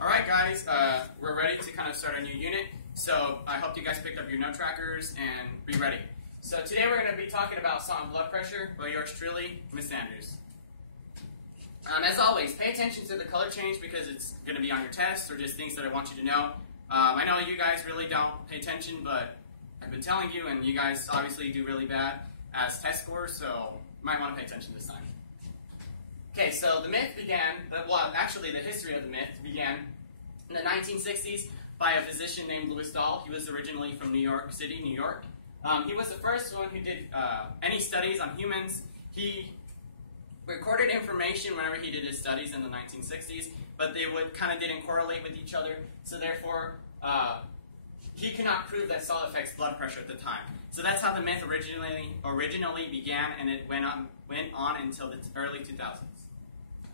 Alright guys, we're ready to kind of start a new unit, so I hope you guys picked up your note trackers and be ready. So today we're going to be talking about salt and blood pressure by yours truly, Miss Sanders. As always, pay attention to the color change because it's going to be on your test or just things that I want you to know. I know you guys really don't pay attention, but I've been telling you, and you guys obviously do really bad as test scores, so you might want to pay attention this time. Okay, so the myth began, the history of the myth began in the 1960s by a physician named Louis Dahl. He was originally from New York City, New York. He was the first one who did any studies on humans. He recorded information whenever he did his studies in the 1960s, but they didn't correlate with each other, so therefore he could not prove that salt affects blood pressure at the time. So that's how the myth originally began, and it went on until the early 2000s.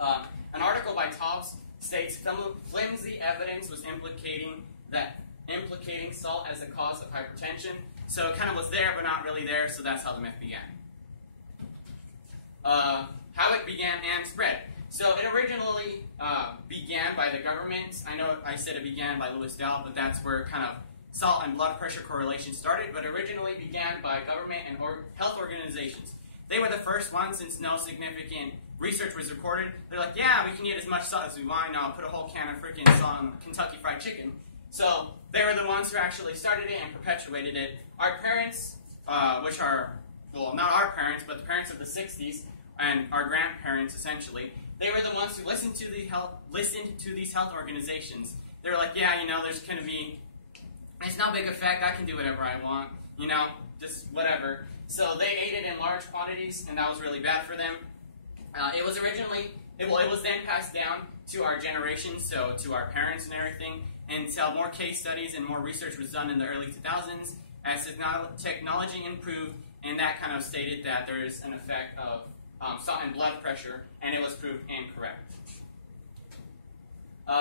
An article by Taubes states flimsy evidence was implicating salt as a cause of hypertension. So it kind of was there, but not really there. So that's how the myth began. How it began and spread. So it originally began by the government. I know I said it began by Louis Dahl, but that's where kind of salt and blood pressure correlation started. But originally began by government and health organizations. They were the first ones, since no significant research was recorded. They're like, yeah, we can eat as much salt as we want now, put a whole can of freaking salt on Kentucky Fried Chicken. So they were the ones who actually started it and perpetuated it. Our parents, which are, well, not our parents, but the parents of the 60s, and our grandparents, essentially, they were the ones who listened to these health organizations. They were like, yeah, you know, there's no big effect, I can do whatever I want, you know, just whatever. So they ate it in large quantities, and that was really bad for them. It was then passed down to our generation, so to our parents and everything, until more case studies and more research was done in the early 2000s as technology improved, and that kind of stated that there is an effect of salt and blood pressure, and it was proved incorrect.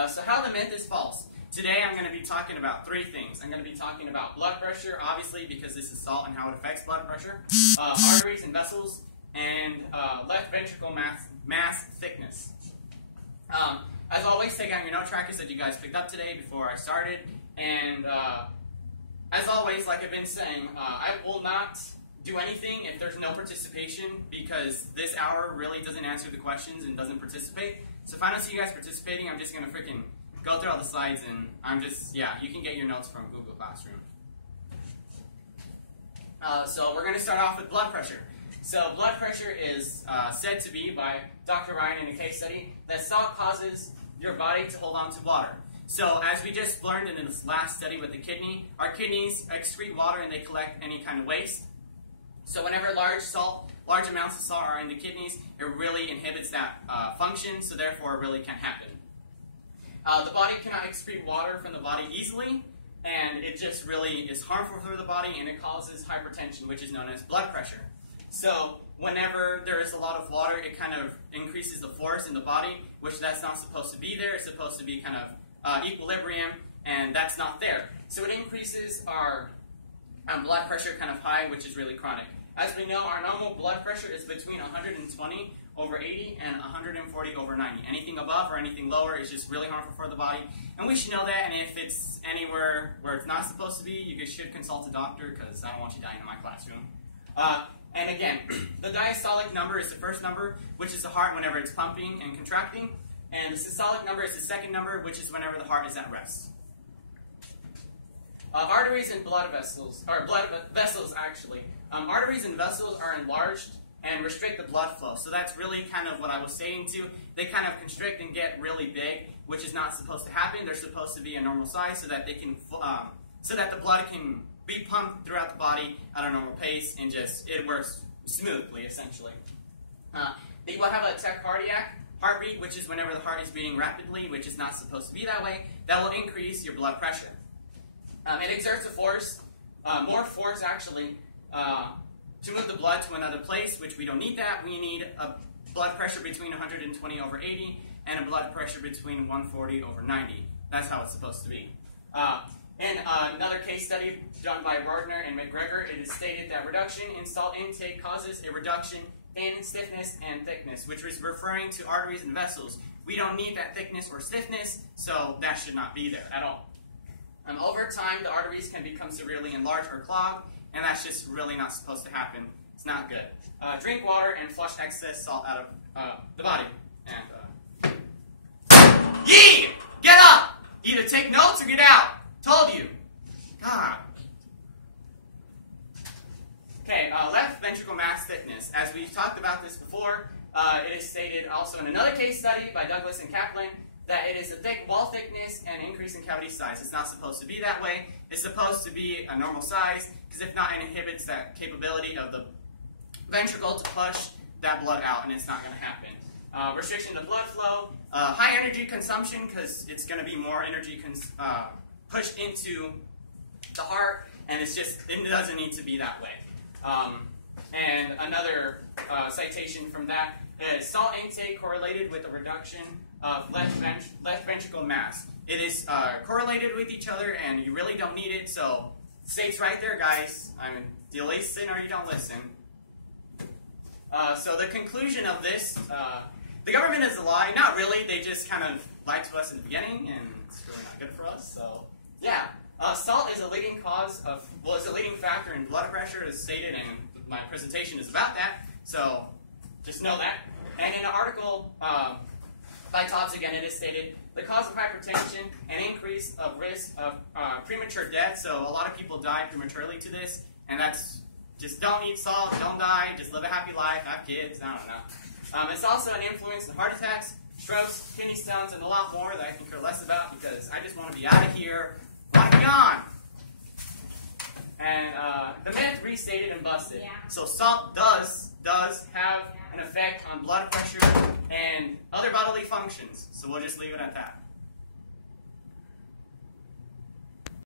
So how the myth is false. Today I'm going to be talking about three things. I'm going to be talking about blood pressure, obviously, because this is salt and how it affects blood pressure, arteries and vessels, and left ventricle mass thickness. As always, take out your note trackers that you guys picked up today before I started, and as always, like I've been saying, I will not do anything if there's no participation, because this hour really doesn't answer the questions and doesn't participate. So if I don't see you guys participating, I'm just going to freaking go through all the slides, and you can get your notes from Google Classroom. So we're going to start off with blood pressure. So blood pressure is said to be, by Dr. Ryan in a case study, that salt causes your body to hold on to water. So as we just learned in this last study with the kidney, our kidneys excrete water and they collect any kind of waste. So whenever large amounts of salt are in the kidneys, it really inhibits that function, so therefore it really can't happen. The body cannot excrete water from the body easily, and it just really is harmful for the body, and it causes hypertension, which is known as blood pressure. So whenever there is a lot of water, it kind of increases the force in the body, which that's not supposed to be there. It's supposed to be kind of equilibrium, and that's not there. So it increases our blood pressure kind of high, which is really chronic. As we know, our normal blood pressure is between 120 over 80 and 140 over 90. Anything above or anything lower is just really harmful for the body, and we should know that, and if it's anywhere where it's not supposed to be, you guys should consult a doctor, because I don't want you dying in my classroom. And again, the diastolic number is the first number, which is the heart whenever it's pumping and contracting, and the systolic number is the second number, which is whenever the heart is at rest. Arteries and blood vessels, or blood vessels actually. Arteries and vessels are enlarged and restrict the blood flow. So that's really kind of what I was saying to. They kind of constrict and get really big, which is not supposed to happen. They're supposed to be a normal size so that they can, so that the blood can be pumped throughout the body at a normal pace, and just it works smoothly, essentially. They will have a tachycardic heartbeat, which is whenever the heart is beating rapidly, which is not supposed to be that way. That will increase your blood pressure. It exerts a force, more force actually, to move the blood to another place, which we don't need that. We need a blood pressure between 120 over 80 and a blood pressure between 140 over 90. That's how it's supposed to be. In another case study done by Rodner and McGregor, it is stated that reduction in salt intake causes a reduction in stiffness and thickness, which is referring to arteries and vessels, We don't need that thickness or stiffness, so that should not be there at all. Over time, the arteries can become severely enlarged or clogged, and that's just really not supposed to happen. It's not good. Drink water and flush excess salt out of the body. And Yee! Get up! Either take notes or get out. Told you. God. Okay, left ventricle mass thickness. As we've talked about this before, it is stated also in another case study by Douglas and Kaplan that it is a thick wall thickness and increase in cavity size. It's not supposed to be that way. It's supposed to be a normal size, because if not, it inhibits that capability of the ventricle to push that blood out, and it's not going to happen. Restriction to blood flow, high energy consumption, because it's going to be more energy pushed into the heart, and it doesn't need to be that way. And another citation from that is salt intake correlated with a reduction of left ventricle mass. It is correlated with each other, and you really don't need it, so it states right there, guys. I mean, do you listen or you don't listen? So the conclusion of this, the government is a lie. Not really. They just kind of lied to us in the beginning, and it's really not good for us. So, yeah. Salt is a leading is a leading factor in blood pressure, as stated, and my presentation is about that. So, just know that. And in an article by Tobbs again, it is stated the cause of hypertension and increase of risk of premature death. So, a lot of people die prematurely to this, and that's just don't eat salt, don't die, just live a happy life, have kids. I don't know. It's also an influence in heart attacks, strokes, kidney stones, and a lot more that I can care less about because I just want to be out of here. Want to be on. And the myth restated and busted. Yeah. So salt does have an effect on blood pressure and other bodily functions. So we'll just leave it at that.